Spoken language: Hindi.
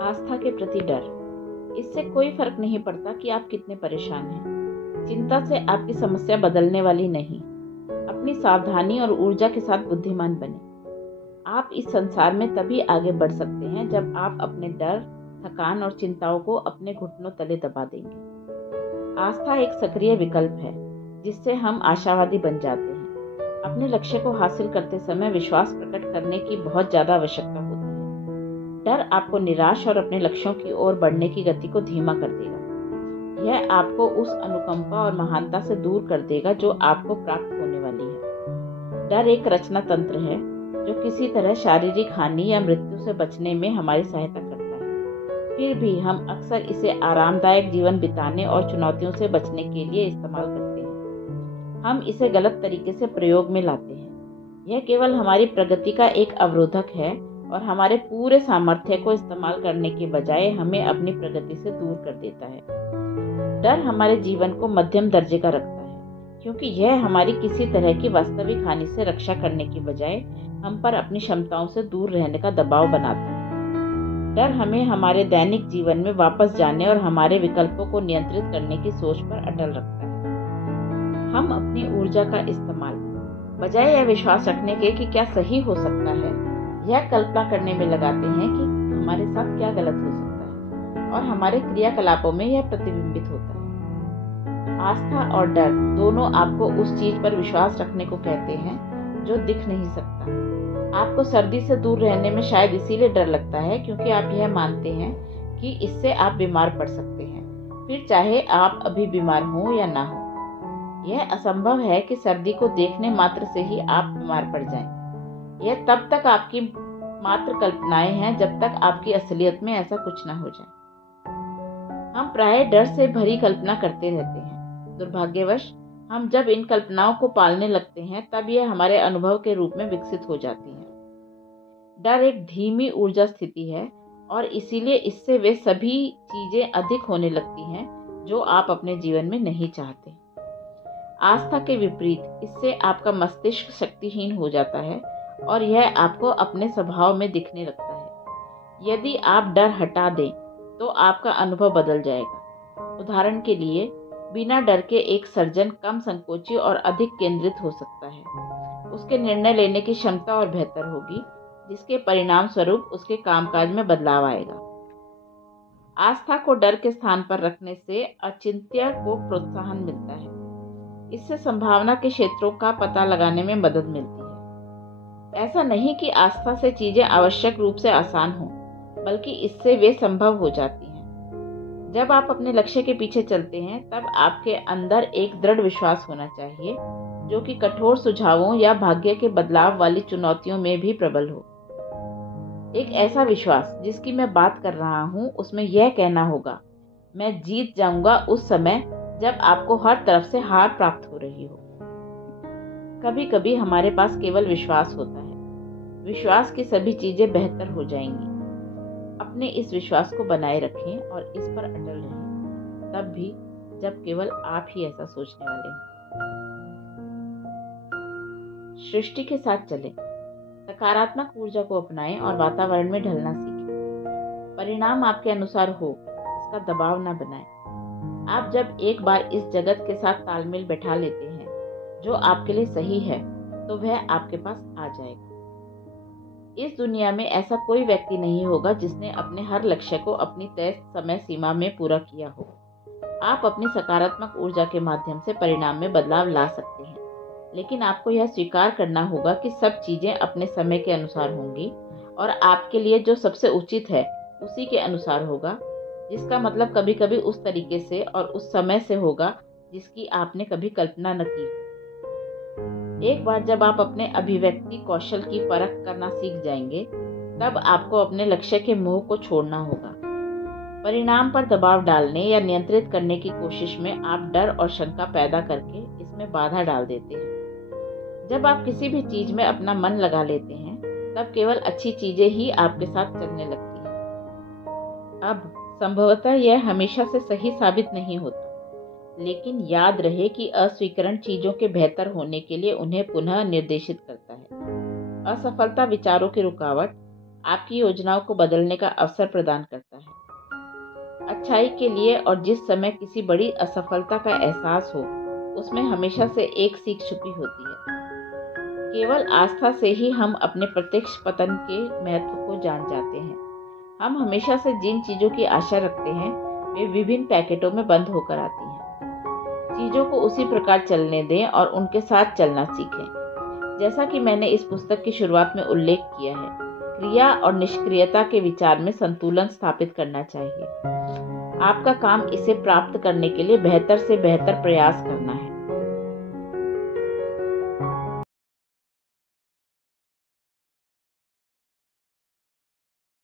आस्था के प्रति डर। इससे कोई फर्क नहीं पड़ता कि आप कितने परेशान हैं। चिंता से आपकी समस्या बदलने वाली नहीं। अपनी सावधानी और ऊर्जा के साथ बुद्धिमान बने। आप इस संसार में तभी आगे बढ़ सकते हैं जब आप अपने डर, थकान और चिंताओं को अपने घुटनों तले दबा देंगे। आस्था एक सक्रिय विकल्प है जिससे हम आशावादी बन जाते हैं। अपने लक्ष्य को हासिल करते समय विश्वास प्रकट करने की बहुत ज्यादा आवश्यकता होती है। डर आपको निराश और अपने लक्ष्यों की ओर बढ़ने की गति को धीमा कर देगा। यह आपको उस अनुकंपा और महानता से दूर कर देगा जो आपको प्राप्त होने वाली है। डर एक रचना तंत्र है जो किसी तरह शारीरिक हानि या मृत्यु से बचने में हमारी सहायता करता है। फिर भी हम अक्सर इसे आरामदायक जीवन बिताने और चुनौतियों से बचने के लिए इस्तेमाल करते हैं। हम इसे गलत तरीके से प्रयोग में लाते हैं। यह केवल हमारी प्रगति का एक अवरोधक है और हमारे पूरे सामर्थ्य को इस्तेमाल करने के बजाय हमें अपनी प्रगति से दूर कर देता है। डर हमारे जीवन को मध्यम दर्जे का रखता है क्योंकि यह हमारी किसी तरह की वास्तविक हानि से रक्षा करने के बजाय हम पर अपनी क्षमताओं से दूर रहने का दबाव बनाता है। डर हमें हमारे दैनिक जीवन में वापस जाने और हमारे विकल्पों को नियंत्रित करने की सोच पर अटल रखता है। हम अपनी ऊर्जा का इस्तेमाल बजाय यह विश्वास रखने के कि क्या सही हो सकता है, यह कल्पना करने में लगाते हैं कि हमारे साथ क्या गलत हो सकता है और हमारे क्रियाकलापों में यह प्रतिबिंबित होता है। आस्था और डर दोनों आपको उस चीज पर विश्वास रखने को कहते हैं जो दिख नहीं सकता। आपको सर्दी से दूर रहने में शायद इसीलिए डर लगता है क्योंकि आप यह मानते हैं कि इससे आप बीमार पड़ सकते हैं, फिर चाहे आप अभी बीमार हो या ना हो। यह असंभव है कि सर्दी को देखने मात्र से ही आप बीमार पड़ जाएं। यह तब तक आपकी मात्र कल्पनाएं हैं जब तक आपकी असलियत में ऐसा कुछ ना हो जाए। हम प्रायः डर से भरी कल्पना करते रहते हैं। दुर्भाग्यवश हम जब इन कल्पनाओं को पालने लगते हैं तब यह हमारे अनुभव के रूप में विकसित हो जाती है। डर एक धीमी ऊर्जा स्थिति है और इसीलिए इससे वे सभी चीजें अधिक होने लगती हैं जो आप अपने जीवन में नहीं चाहते। आस्था के विपरीत इससे आपका मस्तिष्क शक्तिहीन हो जाता है और यह आपको अपने स्वभाव में दिखने लगता है। यदि आप डर हटा दें तो आपका अनुभव बदल जाएगा। उदाहरण के लिए, बिना डर के एक सर्जन कम संकोची और अधिक केंद्रित हो सकता है। उसके निर्णय लेने की क्षमता और बेहतर होगी, जिसके परिणाम स्वरूप उसके कामकाज में बदलाव आएगा। आस्था को डर के स्थान पर रखने से अचिंत्य को प्रोत्साहन मिलता है। इससे संभावना के क्षेत्रों का पता लगाने में मदद मिलती है। ऐसा नहीं कि आस्था से चीजें आवश्यक रूप से आसान हों, बल्कि इससे वे संभव हो जाती हैं। जब आप अपने लक्ष्य के पीछे चलते हैं तब आपके अंदर एक दृढ़ विश्वास होना चाहिए जो कि कठोर सुझावों या भाग्य के बदलाव वाली चुनौतियों में भी प्रबल हो। एक ऐसा विश्वास जिसकी मैं बात कर रहा हूँ उसमें यह कहना होगा, मैं जीत जाऊंगा उस समय जब आपको हर तरफ से हार प्राप्त हो रही हो। कभी कभी हमारे पास केवल विश्वास होता है। विश्वास की सभी चीजें बेहतर हो जाएंगी। अपने इस विश्वास को बनाए रखें और इस पर अटल रहें, तब भी जब केवल आप ही ऐसा सोचने वाले हो। सृष्टि के साथ चलें, सकारात्मक ऊर्जा को अपनाएं और वातावरण में ढलना सीखें। परिणाम आपके अनुसार हो, इसका दबाव न बनाएं। आप जब एक बार इस जगत के साथ तालमेल बैठा लेते हैं जो आपके लिए सही है, तो वह आपके पास आ जाएगा। इस दुनिया में ऐसा कोई व्यक्ति नहीं होगा जिसने अपने हर लक्ष्य को अपनी तय समय सीमा में पूरा किया हो। आप अपनी सकारात्मक ऊर्जा के माध्यम से परिणाम में बदलाव ला सकते हैं, लेकिन आपको यह स्वीकार करना होगा कि सब चीजें अपने समय के अनुसार होंगी और आपके लिए जो सबसे उचित है उसी के अनुसार होगा, जिसका मतलब कभी कभी उस तरीके से और उस समय से होगा जिसकी आपने कभी कल्पना न की। एक बार जब आप अपने अभिव्यक्ति कौशल की परख करना सीख जाएंगे, तब आपको अपने लक्ष्य के मोह को छोड़ना होगा। परिणाम पर दबाव डालने या नियंत्रित करने की कोशिश में आप डर और शंका पैदा करके इसमें बाधा डाल देते हैं। जब आप किसी भी चीज में अपना मन लगा लेते हैं, तब केवल अच्छी चीजें ही आपके साथ चलने लगती हैं। अब संभवतः यह हमेशा से सही साबित नहीं होता, लेकिन याद रहे कि अस्वीकरण चीजों के बेहतर होने के लिए उन्हें पुनः निर्देशित करता है। असफलता विचारों की रुकावट आपकी योजनाओं को बदलने का अवसर प्रदान करता है। अच्छाई के लिए और जिस समय किसी बड़ी असफलता का एहसास हो, उसमें हमेशा से एक सीख छुपी होती है। केवल आस्था से ही हम अपने प्रत्यक्ष पतन के महत्व को जान जाते हैं। हम हमेशा से जिन चीज़ों की आशा रखते हैं, वे विभिन्न पैकेटों में बंद होकर आती हैं। चीज़ों को उसी प्रकार चलने दें और उनके साथ चलना सीखें। जैसा कि मैंने इस पुस्तक की शुरुआत में उल्लेख किया है, क्रिया और निष्क्रियता के विचार में संतुलन स्थापित करना चाहिए। आपका काम इसे प्राप्त करने के लिए बेहतर से बेहतर प्रयास करना है।